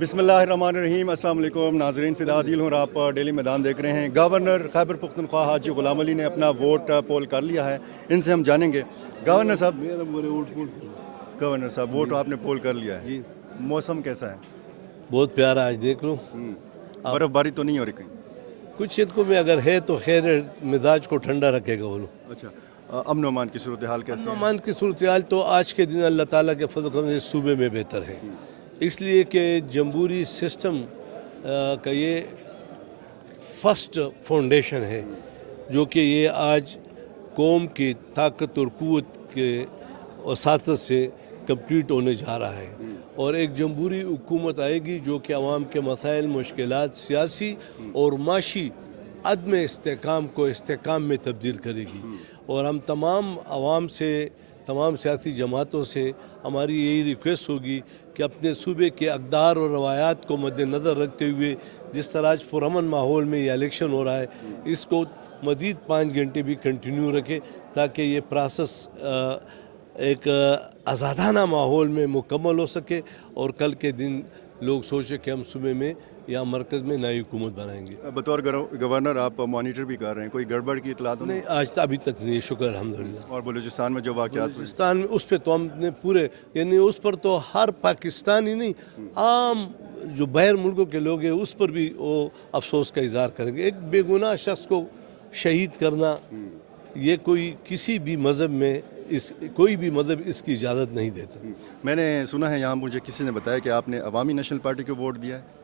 بسم اللہ الرحمن الرحیم. السلام علیکم ناظرین. فدا عادل ہوں اور آپ ڈیلی میدان دیکھ رہے ہیں. گورنر خیبر پختونخوا حاجی غلام علی نے اپنا ووٹ پول کر لیا ہے. ان سے ہم جانیں گے. گورنر صاحب ووٹ آپ نے پول کر لیا ہے. موسم کیسا ہے؟ بہت پیارا. آج دیکھ لو برف باری تو نہیں ہو رہی کہیں؟ کچھ ان کو میں اگر ہے تو خیر مزاج کو ٹھنڈا رکھے گا وہ لوگ. اچھا, امن و امان کی صورتحال کیسی ہے؟ امان کی صورتحال تو آج کے دن اللہ تعالیٰ کے فضل و کرم سے صوبے میں بہتر ہے, اس لیے کہ جمہوری سسٹم کا یہ فرسٹ فاؤنڈیشن ہے جو کہ یہ آج قوم کی طاقت اور قوت کے وساطت سے کمپلیٹ ہونے جا رہا ہے, اور ایک جمہوری حکومت آئے گی جو کہ عوام کے مسائل, مشکلات, سیاسی اور معاشی عدم استحکام کو استحکام میں تبدیل کرے گی. اور ہم تمام عوام سے, تمام سیاسی جماعتوں سے ہماری یہی ریکویسٹ ہوگی کہ اپنے صوبے کے اقدار اور روایات کو مد نظر رکھتے ہوئے جس طرح آج پرامن ماحول میں یہ الیکشن ہو رہا ہے اس کو مزید 5 گھنٹے بھی کنٹینیو رکھے تاکہ یہ پروسیس ایک آزادانہ ماحول میں مکمل ہو سکے, اور کل کے دن لوگ سوچیں کہ ہم صوبے میں یا مرکز میں نئی حکومت بنائیں گے. بطور گورنر آپ مانیٹر بھی کر رہے ہیں, کوئی گڑبڑ کی اطلاع نہیں, آج ابھی تک نہیں, شکر الحمدللہ. اور بلوچستان میں جو واقعات ہوئے بلوچستان میں اس پہ تو ہم نے پورے, یعنی اس پر تو ہر پاکستانی نہیں, عام جو باہر ملکوں کے لوگ ہیں اس پر بھی وہ افسوس کا اظہار کریں گے. ایک بے گناہ شخص کو شہید کرنا یہ کوئی کسی بھی مذہب میں کوئی بھی مذہب اس کی اجازت نہیں دیتا. میں نے سنا ہے یہاں مجھے کسی نے بتایا کہ آپ نے عوامی نیشنل پارٹی کو ووٹ دیا ہے.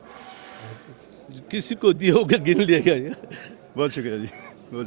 کسی کو دیا ہوگا گن لیا گیا. بہت شکریہ جی, بہت